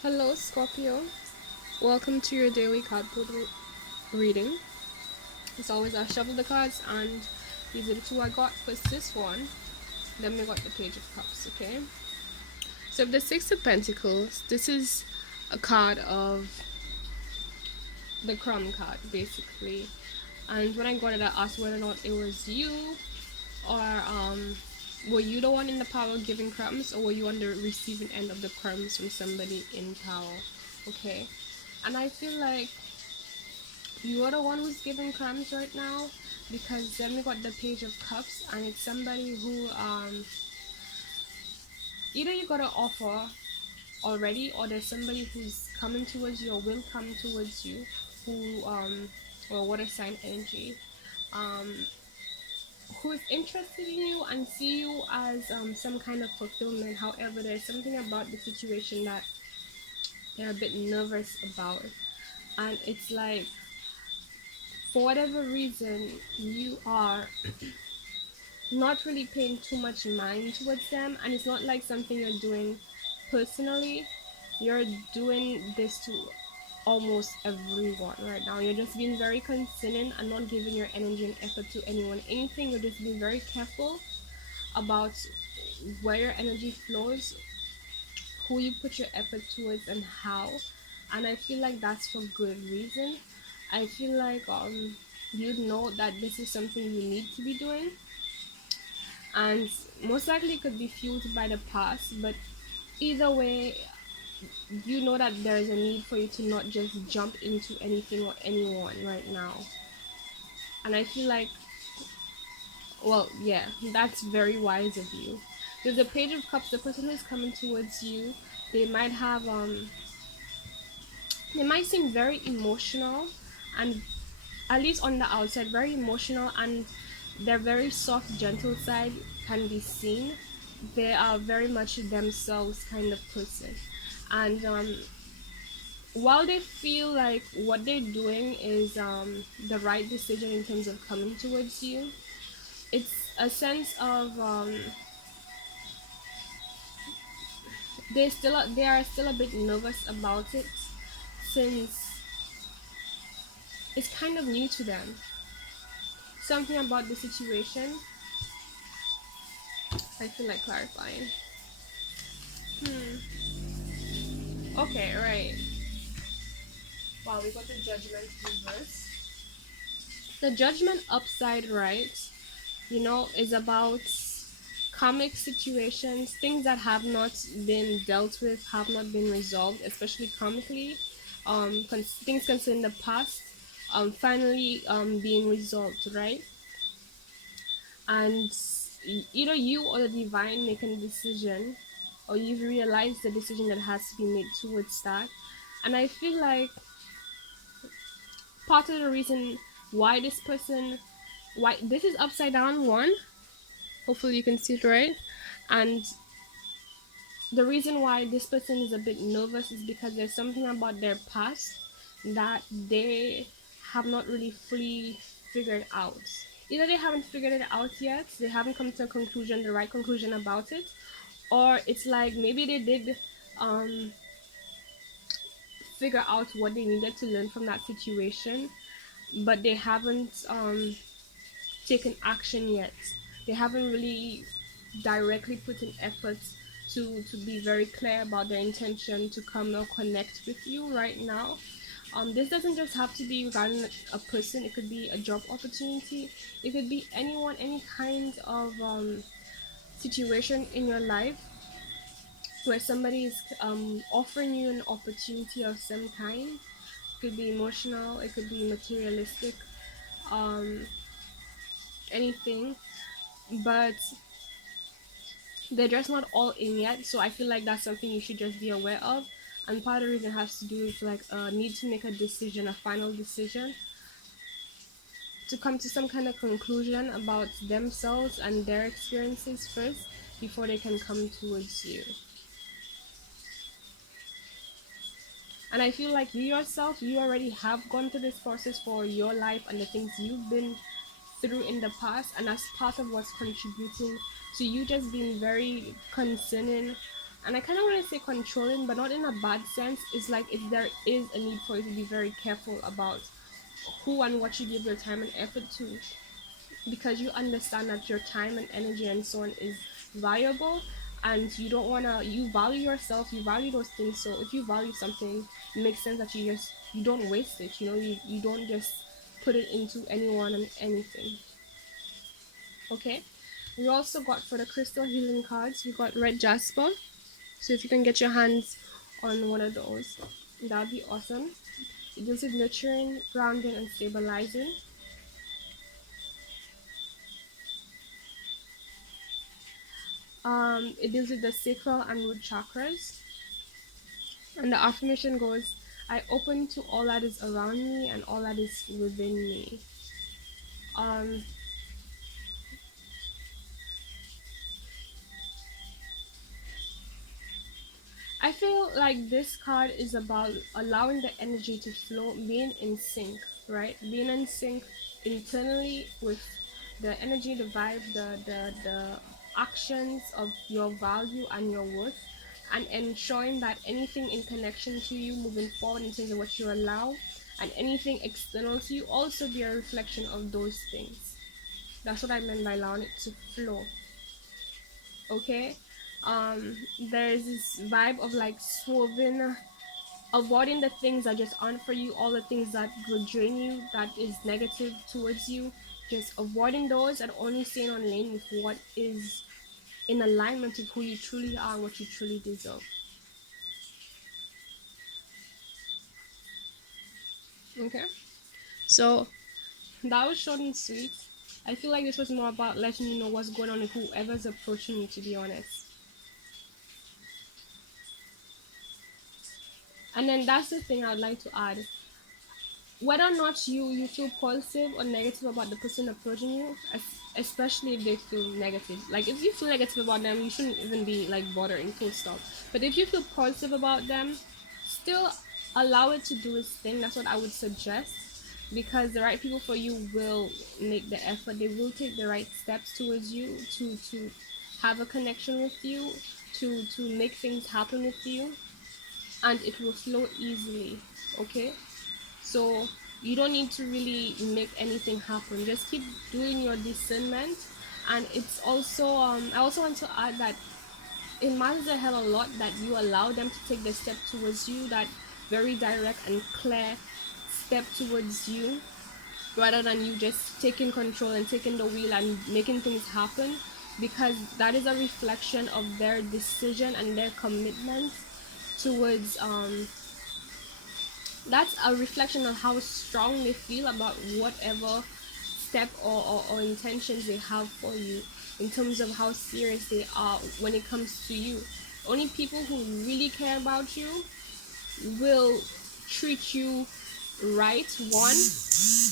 Hello, Scorpio. Welcome to your daily reading. As always, I shuffle the cards, and these are the two I got. First, this one. Then we got the Page of Cups. Okay. So, the Six of Pentacles. This is a card of the Crown card, basically. And when I got it, I asked whether or not it was you, or were you the one in the power giving crumbs, or were you on the receiving end of the crumbs from somebody in power? Okay. And I feel like you're the one who's giving crumbs right now, because then we got the Page of Cups, and it's somebody who either you got an offer already, or there's somebody who's coming towards you or will come towards you, who or water sign energy, um who is interested in you and see you as some kind of fulfillment. However, there's something about the situation that they're a bit nervous about, and it's like, for whatever reason, you are not really paying too much mind towards them, and it's not like something you're doing personally. You're doing this to almost everyone right now. You're just being very considerate and not giving your energy and effort to anyone, anything. You're just being very careful about where your energy flows, who you put your effort towards, and how. And I feel like that's for good reason. I feel like you know that this is something you need to be doing, and most likely it could be fueled by the past, but either way, you know that there is a need for you to not just jump into anything or anyone right now. And I feel like, well, yeah, that's very wise of you. There's the Page of Cups. The person who's coming towards you, they might have they might seem very emotional, and at least on the outside very emotional, and their very soft gentle side can be seen. They are very much themselves kind of person, and while they feel like what they're doing is the right decision in terms of coming towards you, it's a sense of they are still a bit nervous about it, since it's kind of new to them. Something about the situation I feel like clarifying. Okay, right. Wow, we got the Judgment reverse. The Judgment upside right, is about karmic situations, things that have not been dealt with, have not been resolved, especially karmically. Things concerning the past, finally being resolved, right? And either you or the divine making a decision, or you've realized the decision that has to be made towards that. And I feel like part of the reason why why this is upside down one, hopefully you can see it right, and the reason why this person is a bit nervous is because there's something about their past that they have not really fully figured out. Either they haven't figured it out yet, they haven't come to a conclusion, the right conclusion about it, or it's like maybe they did um, figure out what they needed to learn from that situation, but they haven't taken action yet. They haven't really directly put in effort to be very clear about their intention to come or connect with you right now. This doesn't just have to be regarding a person. It could be a job opportunity. It could be anyone, any kind of situation in your life where somebody is offering you an opportunity of some kind. It could be emotional. It could be materialistic. Um, anything, but they're just not all in yet. So I feel like that's something you should just be aware of. And part of the reason has to do with like a need to make a decision, a final decision, to come to some kind of conclusion about themselves and their experiences first before they can come towards you. And I feel like you yourself, you already have gone through this process for your life and the things you've been through in the past, and that's part of what's contributing to you just being very concerning And I kind of want to say controlling, but not in a bad sense. It's like if there is a need for you to be very careful about who and what you give your time and effort to, because you understand that your time and energy and so on is valuable, and you don't want to, you value yourself, you value those things. So if you value something, it makes sense that you don't waste it, you don't just put it into anyone and anything. Okay, we also got, for the crystal healing cards, we got red jasper. So if you can get your hands on one of those, that would be awesome. It deals with nurturing, grounding, and stabilizing. It deals with the sacral and root chakras. And the affirmation goes, I open to all that is around me and all that is within me. Um, I feel like this card is about allowing the energy to flow, being in sync, right? Being in sync internally with the energy, the vibe, the actions of your value and your worth, and ensuring that anything in connection to you moving forward in terms of what you allow, and anything external to you also be a reflection of those things. That's what I meant by allowing it to flow. Okay, there's this vibe of like swerving, avoiding the things that just aren't for you, all the things that will drain you, that is negative towards you, just avoiding those and only staying on lane with what is in alignment with who you truly are and what you truly deserve. Okay, so that was short and sweet. I feel like this was more about letting you know what's going on with whoever's approaching you, to be honest. And then that's the thing I'd like to add, whether or not you feel positive or negative about the person approaching you, especially if they feel negative. Like if you feel negative about them, you shouldn't even be like bothering, full stop. But if you feel positive about them, still allow it to do its thing. That's what I would suggest, because the right people for you will make the effort, they will take the right steps towards you to have a connection with you, to make things happen with you, and it will flow easily. Okay, so you don't need to really make anything happen. Just keep doing your discernment. And it's also, I also want to add that it matters a hell of a lot that you allow them to take the step towards you, that very direct and clear step towards you, rather than you just taking control and taking the wheel and making things happen, because that is a reflection of their decision and their commitment towards, that's a reflection of how strong they feel about whatever step or intentions they have for you, in terms of how serious they are when it comes to you. Only people who really care about you will treat you right, one,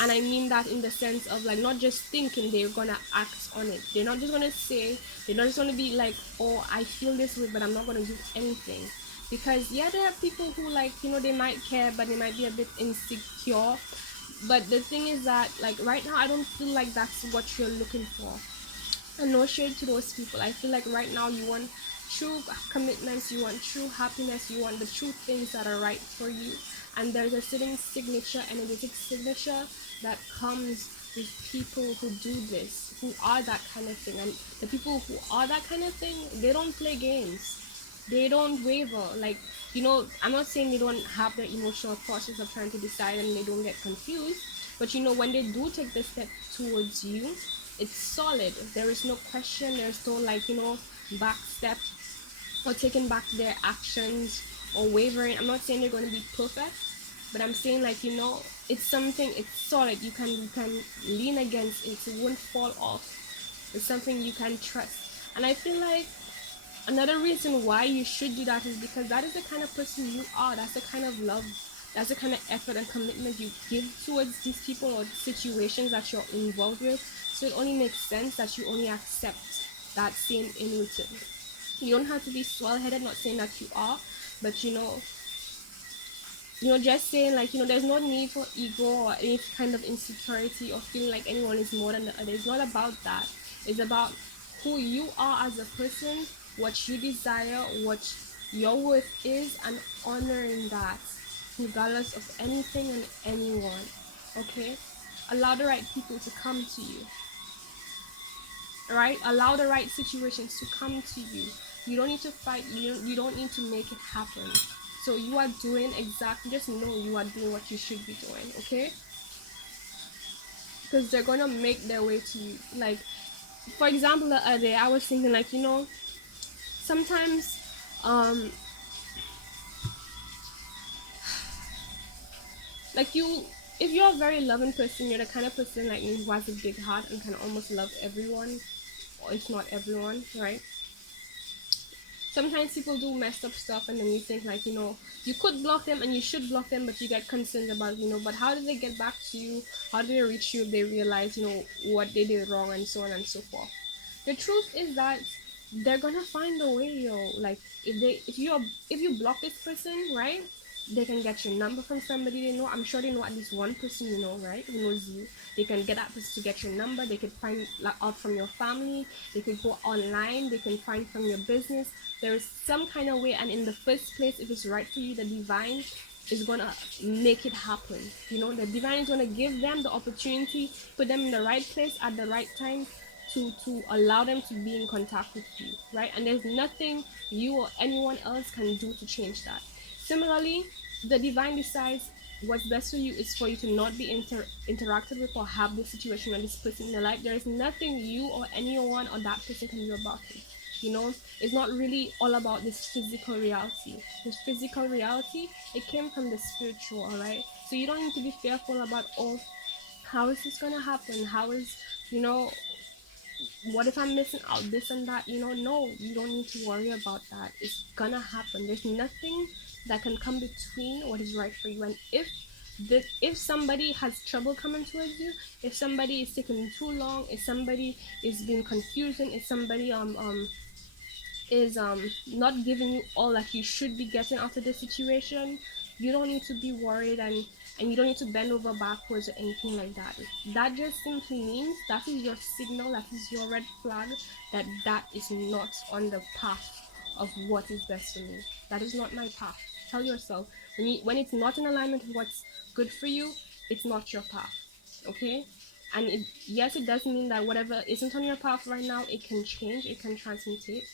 and I mean that in the sense of like not just thinking, they're gonna act on it. They're not just gonna say, they're not just gonna be like, oh, I feel this way but I'm not gonna do anything. Because yeah, there are people who, like, they might care but they might be a bit insecure. But the thing is that, like, right now I don't feel like that's what you're looking for. And no shade to those people. I feel like right now you want true commitments, you want true happiness, you want the true things that are right for you. And there's a certain signature, energetic signature, that comes with people who do this, who are that kind of thing. And the people who are that kind of thing, they don't play games. They don't waver. Like, I'm not saying they don't have the emotional process of trying to decide and they don't get confused. But when they do take the step towards you, it's solid. There is no question. There's no, like, back step or taking back their actions or wavering. I'm not saying they're going to be perfect, but I'm saying, like, it's something, it's solid. You can lean against it. It won't fall off. It's something you can trust. And I feel like another reason why you should do that is because that is the kind of person you are. That's the kind of love, that's the kind of effort and commitment you give towards these people or situations that you're involved with. So it only makes sense that you only accept that same in return. You don't have to be swell-headed, not saying that you are, but just saying, like, there's no need for ego or any kind of insecurity or feeling like anyone is more than the other. It's not about that. It's about who you are as a person what you desire, what your worth is, and honoring that regardless of anything and anyone. Okay, allow the right people to come to you, right? Allow the right situations to come to you. You don't need to fight. You don't need to make it happen. So you are doing exactly, just know you are doing what you should be doing. Okay, because they're gonna make their way to you. Like, for example, the other day I was thinking, like, sometimes, um like, if you're a very loving person, you're the kind of person like me who has a big heart and can almost love everyone, or if not everyone, right? Sometimes people do messed up stuff, and then you think, like, you could block them and you should block them, but you get concerned about, but how do they get back to you? How do they reach you if they realize, what they did wrong, and so on and so forth? The truth is that they're gonna find a way, yo. Like, if you block this person, right? They can get your number from somebody they know. I'm sure they know at least one person you know, right? Who knows you. They can get that person to get your number. They could find, like, out from your family. They could go online. They can find from your business. There is some kind of way, and in the first place, if it's right for you, the divine is gonna make it happen. The divine is gonna give them the opportunity, put them in the right place at the right time, to allow them to be in contact with you, right? And there's nothing you or anyone else can do to change that. Similarly, the divine decides what's best for you is for you to not be interacted with or have this situation or this person in your life. There is nothing you or anyone or that person can do about it. It's not really all about this physical reality. This physical reality, it came from the spiritual, all right? So you don't need to be fearful about, oh, how is this gonna happen? How is, you know what if I'm missing out this and that? No, you don't need to worry about that. It's gonna happen. There's nothing that can come between what is right for you. And if somebody has trouble coming towards you, if somebody is taking too long, if somebody is being confusing, if somebody is not giving you all that you should be getting out of the situation, you don't need to be worried, and you don't need to bend over backwards or anything like that. That just simply means that is your signal, that is your red flag, that is not on the path of what is best for me. That is not my path. Tell yourself, when it's not in alignment with what's good for you, it's not your path. Okay? And yes, it does mean that whatever isn't on your path right now, it can change, it can transmutate.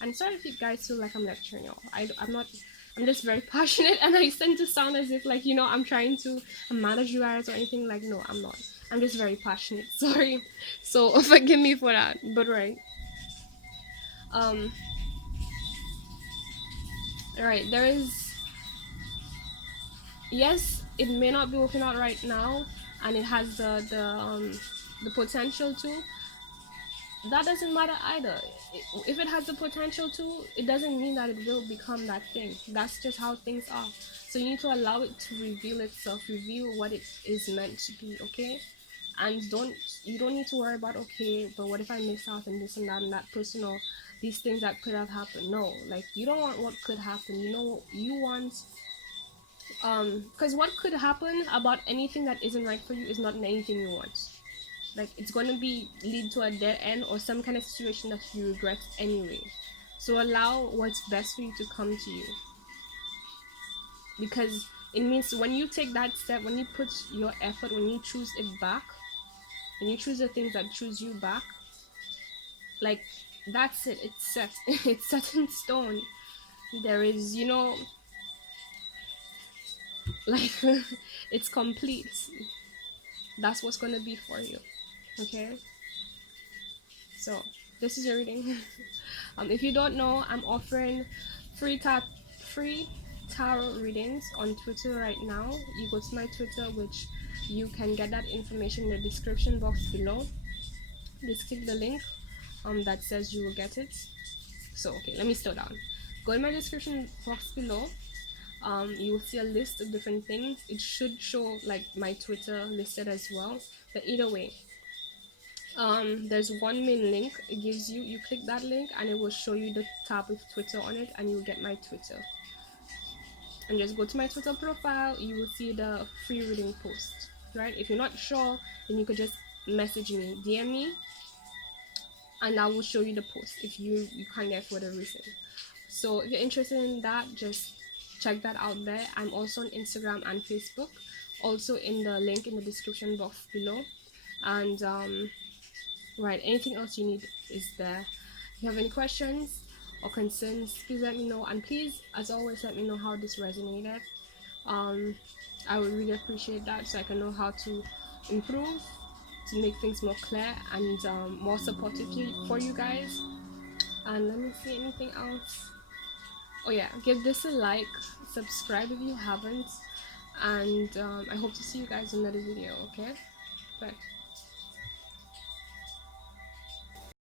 And sorry if you guys feel like I'm lecturing y'all. I'm not. I'm just very passionate, and I tend to sound as if, like, I'm trying to manage you guys or anything. Like, no, I'm not. I'm just very passionate. Sorry. So forgive me for that. But right. Um. All right. There is. Yes, it may not be working out right now, and it has the potential to. That doesn't matter either. If it has the potential to, it doesn't mean that it will become that thing. That's just how things are. So you need to allow it to reveal itself, reveal what it is meant to be, okay? And you don't need to worry about, okay, but what if I miss out on this and that person, or these things that could have happened. No, like, you don't want what could happen. You want, because what could happen about anything that isn't right for you is not anything you want. Like, it's going to be lead to a dead end or some kind of situation that you regret anyway. So allow what's best for you to come to you, because it means when you take that step, when you put your effort, when you choose it back, when you choose the things that choose you back, like, that's it. It's set. It's set in stone. There is, like, it's complete. That's what's going to be for you. Okay, so this is your reading. If you don't know, I'm offering free free tarot readings on Twitter right now. You go to my Twitter, which you can get that information in the description box below. Just click the link that says you will get it. So, okay, let me slow down. Go in my description box below. You will see a list of different things. It should show, like, my Twitter listed as well, but either way, there's one main link. It gives you click that link and it will show you the tab with Twitter on it, and you'll get my Twitter. And just go to my Twitter profile. You will see the free reading post, right? If you're not sure, then you could just message me, DM me, and I will show you the post if you can't get for the reason. So if you're interested in that, just check that out there. I'm also on Instagram and Facebook, also in the link in the description box below. And right, anything else you need is there. If you have any questions or concerns, please let me know, and please, as always, let me know how this resonated. um I would really appreciate that, so I can know how to improve, to make things more clear and more supportive for you guys. And let me see anything else. Oh yeah, give this a like, subscribe if you haven't, and I hope to see you guys in another video. Okay, bye.